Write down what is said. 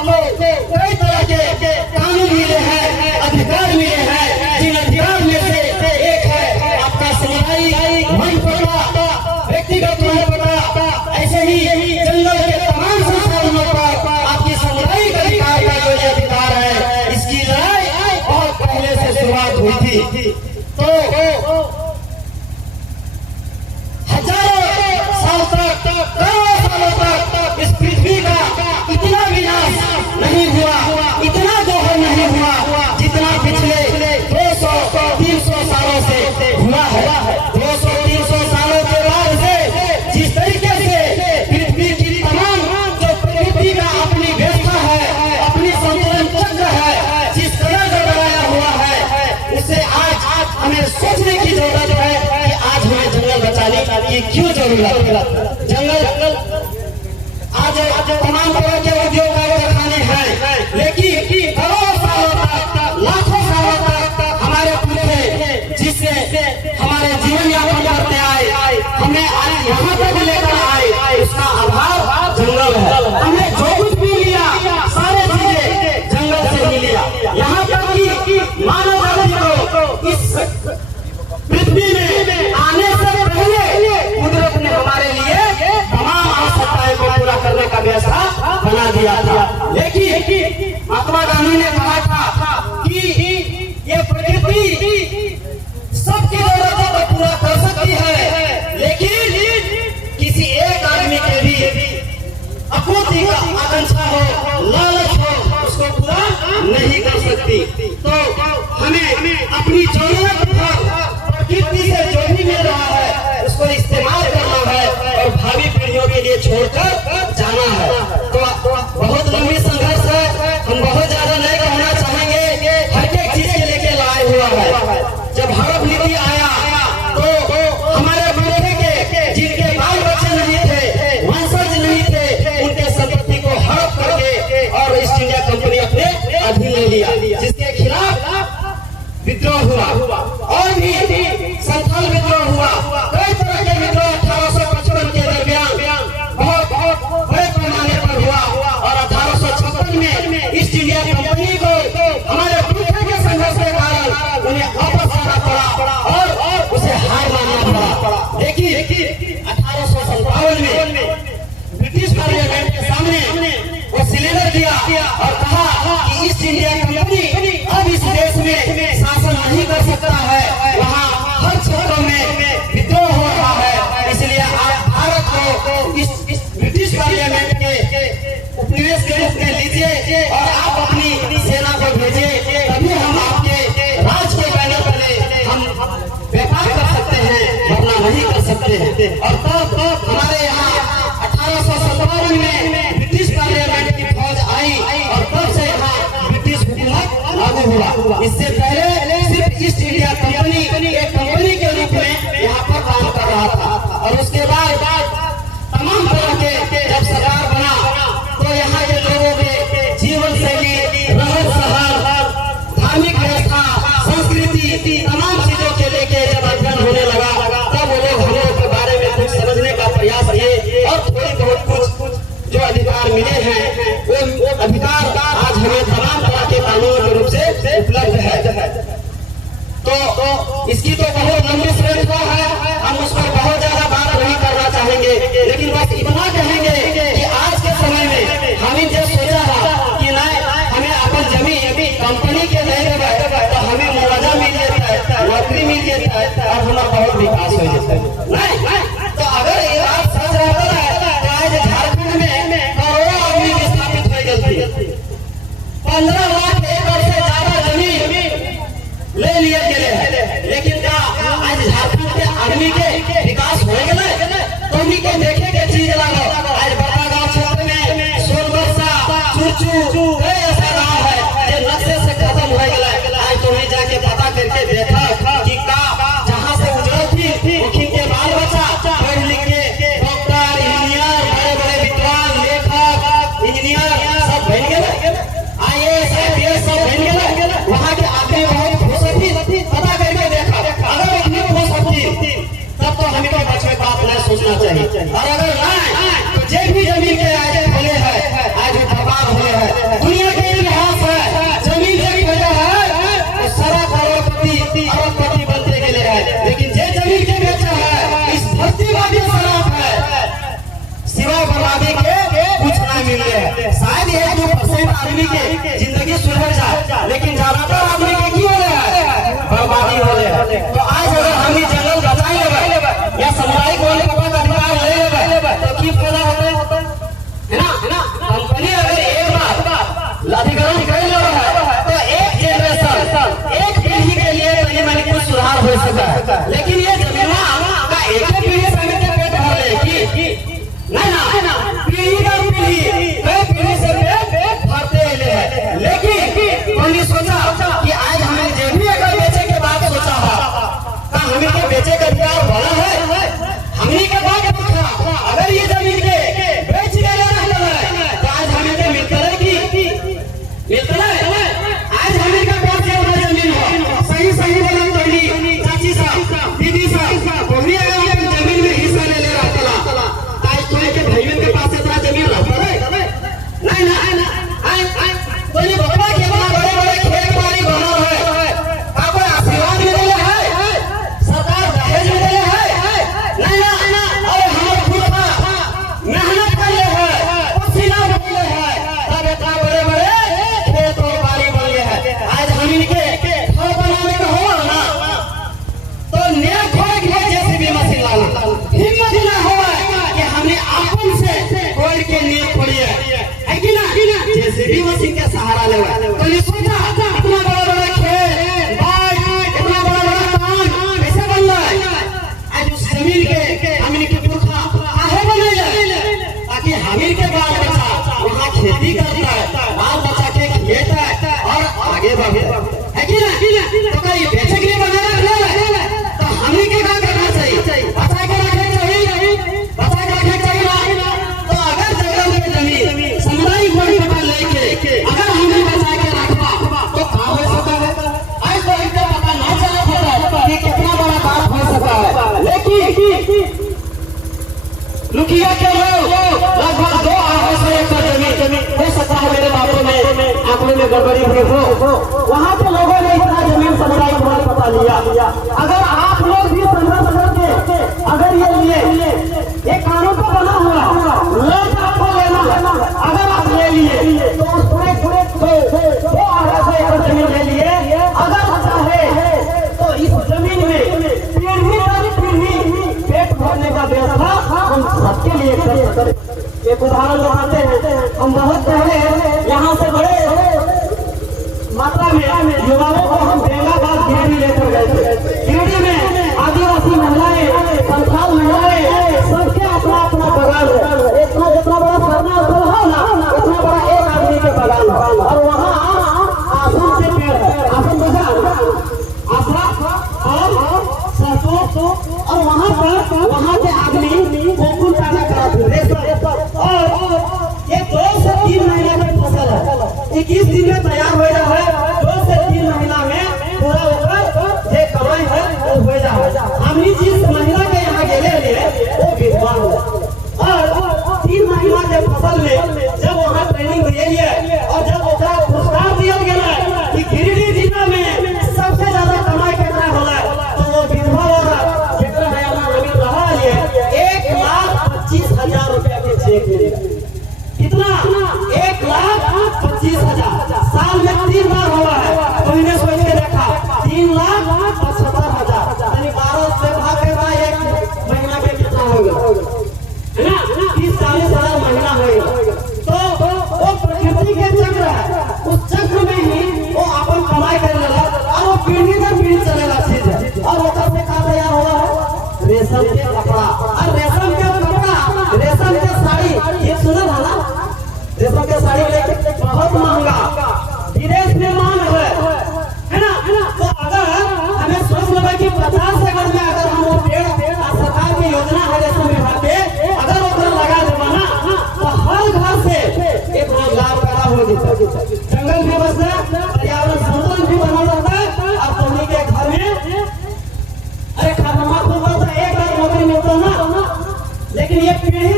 कई तरह के कानून मिले हैं, अधिकार मिले हैं। जिन अधिकार में से एक है आपका सामुदायिक मन पट्टा, व्यक्तिगत मन पट्टा। ऐसे ही जंगल के तमाम संसाधनों पर आपकी सामुदायिक अधिकार का जो अधिकार है, इसकी लड़ाई बहुत पहले से शुरुआत हुई थी। तो हजारों साल तक, करोड़ों सालों तक इस पृथ्वी का इतना विनाश नहीं हुआ, इतना दोहर नहीं हुआ जितना पिछले 200-300 सालों से हुआ है। 200-300 सालों के बाद से जिस तरीके से पृथ्वी की तमाम जो प्रकृति का अपनी व्यवस्था है, अपनी संतुलन चक्र है, जिस तरह से बनाया हुआ है, उससे आज हमें सोचने की जरूरत है कि आज हमें जंगल बचाने की क्यों जरूरत। जंगल आज तमाम तरह के उद्योग कारखाने हैं, लेकिन करोड़ों सालों तक, लाखों सालों तक हमारे पुरखे जिससे हमारे जीवन यापन करते आए, हमें आज यहाँ तक लेकर आए, उसका अभाव जंगल है। हमने जो कुछ भी लिया, सारे चीजें जंगल से ही लिया। यहाँ तक कि मानव जाति को इस पृथ्वी में आने से पहले कुदरत ने हमारे लिए तमाम आवश्यकताएं को पूरा करने का व्यवस्था बना दिया था। लेकिन महात्मा गांधी ने कहा था कि ये प्रकृति सबकी जरूरतों को पूरा कर सकती है, लेकिन किसी एक आदमी के भी आपूर्ति का आकांक्षा हो, लालच हो, उसको पूरा नहीं कर सकती। तो हमें अपनी जरूरत पर प्रकृति से जो भी मिल रहा है उसको इस्तेमाल करना है और भावी पीढ़ियों के लिए छोड़कर जाना है। तो बहुत लंबी संघर्ष है, हम बहुत ज्यादा नहीं कहना चाहेंगे। हर एक चीज के लेके लड़ाई हुआ है। जब हड़प नीति आया तो हमारे पुरखे के जिनके बाल बच्चे नहीं थे, वंशज नहीं थे, उनके संपत्ति को हड़प करके और ईस्ट इंडिया कंपनी अपने अधीन ले लिया, जिसके खिलाफ विद्रोह हुआ और भी संथाल विद्रोह हुआ। कई तरह के विद्रोह 1855 के दरमियान बहुत बड़े पैमाने पर हुआ और 1856 में ईस्ट इंडिया कंपनी को हमारे पुरखे के संघर्ष के कारण उन्हें वापस आना पड़ा और उसे हार मानना पड़ा। लेकिन 1857 में ब्रिटिश पार्लियामेंट के सामने वो सिलेंडर दिया और कहा कि ईस्ट इंडिया कंपनी अब इस देश में शासन नहीं कर सकता है, वहाँ हर क्षेत्रों में विद्रोह हो रहा है, इसलिए आप भारत को इस ब्रिटिश पार्लियामेंट के उपनिवेश के रूप में लीजिए और आप अपनी सेना को भेजिए, तभी हम आपके राज के बैनर तले हम व्यापार कर सकते हैं, वरना नहीं कर सकते हैं। और तब हमारे यहाँ 1857 में ब्रिटिश पार्लियामेंट की फौज आई और तब से यहाँ ब्रिटिश हुकूमत लागू हुआ। इससे पहले सिर्फ ईस्ट इंडिया कंपनी एक कंपनी के रूप में यहाँ पर काम कर रहा था और उसके बाद तमाम तरह के जब सरकार बना तो यहाँ के लोगों के जीवन शैली, रहन सहन, धार्मिक व्यवस्था, संस्कृति, तमाम चीजों के लेके जब अध्ययन होने लगा तब वो लोग हम लोग के बारे में कुछ समझने का प्रयास किए और थोड़ी बहुत कुछ जो अधिकार मिले हैं वो अधिकार आज हमें तमाम तरह के कानूनों के रूप से उपलब्ध है। तो इसकी तो बहुत लंबी श्रृंखला है, हम उस पर बहुत ज्यादा बात नहीं करना चाहेंगे, लेकिन बस इतना कहेंगे कि आज के समय में हमें जब सोचा था कि नहीं हमें अपन जमीन कंपनी के नहीं देगा तो हमें मुआवजा मिल जाता है, नौकरी मिल जाता है और हमारा बहुत विकास हो जाता है। नहीं तो अगर ये बात सच रहता है आज झारखंड में करोड़ों आदमी विस्थापित हो गए, 15 लाख एकड़ से ज्यादा जमीन ले लिए गए, लेकिन क्या आज झारखंड के आदमी के विकास हो गए? तो उन्हीं के देखे के चीज लागो। आज बड़ा गाँव क्षेत्र में सोनबरसा, चुरचू कई ऐसा गाँव है जो नक्शे से खत्म हो गए। आज तुम्हें जाके पता करके देखा कि जहाँ से उजड़ थी उनके बाल बच्चा पढ़ लिख के डॉक्टर, इंजीनियर, बड़े बड़े विद्वान, लेखक, इंजीनियर सब बन गए, IAS, IPS सब बन गए। वहाँ के आदमी बहुत खुश थी, पता करके देखा अगर इतनी खुश होती तब तो हमें बच में बात नहीं सोचना चाहिए। और अगर नहीं तो जे भी जमीन के आज खोले है, आज बर्बाद हुए हैं, दुनिया के इतिहास है, जमीन जब खोजा है तो सारा करोड़पति अरबपति बनने के लिए है, लेकिन जे जमीन के बेचा है इस धरती का भी शराब है, सिवाय बर्बादी के कुछ नहीं मिल रहा है। शायद यह 2% आदमी के जिंदगी सुधर जाए, लेकिन ज्यादातर आदमी के की हो रहा है, बर्बादी हो रहा है। तो आज अगर हम ये जंगल बचाए लेबै या सामुदायिक वन का अधिकार ले लेबै तो की फायदा होता है ना। कंपनी अगर एक बार अधिग्रहण कर ले है तो एक जनरेशन एक पीढ़ी के लिए कहीं मैंने कुछ सुधार हो सकता है, लेकिन ये जमीन का एक पीढ़ी समय के पेट भर लेगी नहीं ना, पीढ़ी दर पीढ़ी कई पीढ़ी से पेट भरते हैं। लेकिन हमने सोचा कि आज हमें जो भी अगर बेचे के बाद सोचा है हमें के बेचे का अधिकार बना है, हमने के बाद पूछा अगर ये जमीन के बेच के लेना है तो आज हमें के मिलता है आज हमें का पास जमीन हो सही बोला तोड़ी चाची साहब दीदी साहब बोली अगर जमीन में हिस्सा ले रहा चला के भाइयों के पास इतना जमीन रहता है नहीं ना बोली बाबा के बड़े खेत बाड़ी बना है, आपको आशीर्वाद मिले है, सरकार दहेज मिले है नहीं ना, अरे हम खुद मेहनत कर ले है, पसीना बदले है, तब इतना बड़े खेत और बाड़ी बन गए है। आज हम इनके घर बनाने का हो ना तो नेक हो गया जैसे भी मशीन लाना हिम्मत ना हो हमने आपन से कोई के लिए खोली है कि ना, जैसे भी मशीन का सहारा लेवा तो ये सोचा इतना बड़ा खेत बाढ़ इतना बड़ा कान कैसे बन रहा है। आज उस जमीन के हमने के पुरखा काहे बने ताकि हमीर के बाल बच्चा वहाँ खेती करता है, बाल बच्चा के खेत है और आगे बढ़े है कि ना। तो कहीं बेचे के लिए बनाना है तो हमीर के काम करना चाहिए, बचा के रखना चाहिए, बचा के रखना चाहिए। तो अगर जंगल में जमीन सामुदायिक वन पता लेके अगर हमने बचा के रखा तो क्या हो सकता है। आज तो इतना पता नहीं चला कि कितना बड़ा बात हो सकता है, लेकिन लुकिया के लोग लगभग 2 एकड़ जमीन हो सकता है मेरे बातों में आंकड़े में गड़बड़ी हुई हो, वहाँ के लोगों ने इतना जमीन सामुदायिक वन पता लिया। अगर आप लोग भी संघर्ष करके अगर ये लिए एक कानून तो बना हुआ लोग आपको लेना, अगर आप ले लिए तो उस पूरे 2 एकड़ जमीन ले लिए, अगर चाहे तो इस जमीन में पीढ़ी दर पीढ़ी पेट भरने का व्यवस्था हम सबके लिए कर सकते। एक उदाहरण लगाते हैं, हम बहुत पहले यहाँ से बड़े मात्रा में युवाओं को हम बेंगाबाद गिरडी लेकर गए थे। गिरडी में आदिवासी महिलाएं, संथाल महिलाएं सबके अपना बगान है, इतना जितना बड़ा सरना है ना उतना बड़ा एक आदमी के बगान है, और वहाँ आसम के पेड़ है, आसम आसरा और सरसों, और वहाँ के आदमी कोकुल पैदा कराते और ये 2 से 3 महीने की फसल है, 21 दिन में तैयार हो रहा है, 2 से 3 महीना में पूरा ऊपर ये कमाई है वो हो जाए। हमने जिस महिला के यहाँ गेले लिए वो विधवा हो, और 3 महीना के फसल में जब वहाँ ट्रेनिंग दिए लिए और जब उसका पुरस्कार दिया गया कि गिरिडीह जिला में सबसे ज्यादा कमाई कितना होला तो वो विधवा औरत कितना है जमीन रहा लिए 1,25,000 रुपया के चेक मिलेगा। कितना 1,25,000 साल में 3 बार हुआ है, तो इन्हें सोच के देखा 3,75,000 यानी 12 से भाग के बाद 1 महीना के कितना होगा है ना, 30-40,000 महीना होगा। तो वो प्रकृति के चक्र है, उस चक्र में ही वो अपन कमाई कर लेगा और वो पीढ़ी दर पीढ़ी चलेगा चीज है। और वो कैसे कहा तैयार हुआ है रेशम के कपड़ा, और रेशम के कपड़ा रेशम के साड़ी ये सुना था ना, रेशम के साड़ी लेके बहुत महंगा विदेश में मांग है ना। तो अगर हमें सोच लगा कि 50 एकड़ में अगर हम वो पेड़ सरकार की योजना है रेशम विभाग के अगर वो लगा देगा ना तो हर घर से एक रोजगार पैदा हो जाता, जंगल भी बचता, पर्यावरण संतुलन भी बना रहता है, और तुम्हें के घर में अरे खाना एक बार नौकरी मिलता ना, लेकिन ये पीढ़ी